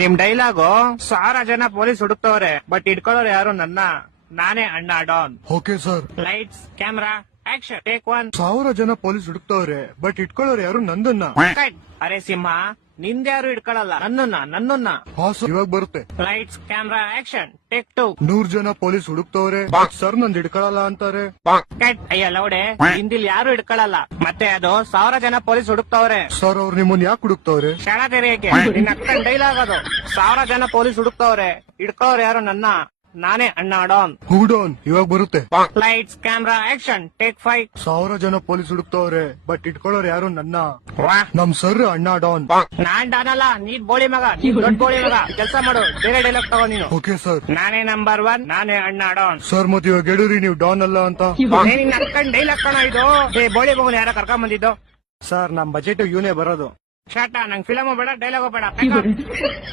ನಿಮ್ ಡೈಲಾಗು 1000 ಜನ police ಹುಡುಕ್ತವ್ರೆ but ಇಟ್ಕೊಳ್ಳೋರು ಯಾರು ನನ್ನ, ನಾನೇ ಅಣ್ಣ Don. Okay sir. Lights camera action take 1. 1000 ಜನ ಪೊಲೀಸ್ ಹುಡುಕ್ತವ್ರೆ ಬಟ್ ಇಟ್ಕೊಳ್ಳೋರು ಯಾರು ನಂದನ್ನ. ಕಟ್. ಅರೆ ಸಿಂಹ, ನಿಂದ್ಯಾರು ಇಟ್ಕೊಳ್ಳಲ್ಲ, ನನ್ನನ್ನ. ಹಾ ಸರ್, ಇವಾಗ ಬರುತ್ತೆ. Lights camera action take 2. 100 ಜನ ಪೊಲೀಸ್ ಹುಡುಕ್ತವ್ರೆ ಸರ್ ನಂದ್ ಹಿಡ್ಕೊಳಲ್ಲ ಅಂತಾರೆ. ಕಟ್. ಅಯ್ಯ ಲೌಡೆ, ಹಿಂದಿಲ್ ಯಾರು ಇಟ್ಕೊಳ್ಳಲ್ಲ, ಮತ್ತೆ ಅದು 1000 ಜನ ಪೊಲೀಸ್ ಹುಡುಕ್ತವ್ರೆ. ಸರ್ ಅವ್ರು ನಿಮ್ಮನ್ ಯಾಕೆ ಹುಡುಕ್ತವ್ರೆ? ಕ್ಷಣ ತೆರೆಯಕ್ಕೆ. ನಿನ್ನ ಅಕ್ಕನ ಡೈಲಾಗ್ ಅದು. 1000 ಜನ ಪೊಲೀಸ್ ಹುಡುಕ್ತವ್ರೆ, ಇಟ್ಕೊಳ್ಳೋರು ಯಾರು ನನ್ನ, ನಾನೇ ಅಣ್ಣ ಡಾನ್. ಹೂಡೋನ್ ಇವಾಗ ಬರುತ್ತೆ. Lights camera action take 5. 1000 ಜನ ಪೊಲೀಸ್ ಹುಡುಕ್ತವ್ರೆ ಬಟ್ ಇಟ್ಕೊಳ್ಳೋರು ಯಾರು ನನ್ನ, ವಾ, ನಮ್ ಸರ್ ಅಣ್ಣ ಡಾನ್. ನಾನ್ ಡಾನ್ ಅಲ್ಲ, ನೀನ್ ಬೋಳಿ ಮಗ, ನೀನ್ ದೊಡ್ಡ ಬೋಳಿ ಮಗ. ಕೆಲಸ ಮಾಡು, ಬೇರೆ ಡೈಲಾಗ್ ತಗೋ ನೀನು. Okay sir. ನಾನೇ ನಂಬರ್ 1, ನಾನೇ ಅಣ್ಣ ಡಾನ್. ಸರ್ ಮತ್ತೆ ಇವಾಗ ಹೇಳುರಿ ನೀವು ಡಾನ್ ಅಲ್ಲ ಅಂತ. ನಿನ್ನ ಅಕ್ಕನ ಡೈಲಾಗ್ ಕಣ ಇದು. ಏ ಬೋಳಿ ಮಗನ ಯಾರ ಕರ್ಕೊಂಡ್ ಬಂದಿದ್ದು? ಸರ್ ನಮ್ ಬಜೆಟ್ ಇವನೇ ಬರೋದು. ಶಾಟ, ನಂಗ್ ಫಿಲಮ್ ಬೇಡ, ಡೈಲಾಗ್ ಬೇಡ.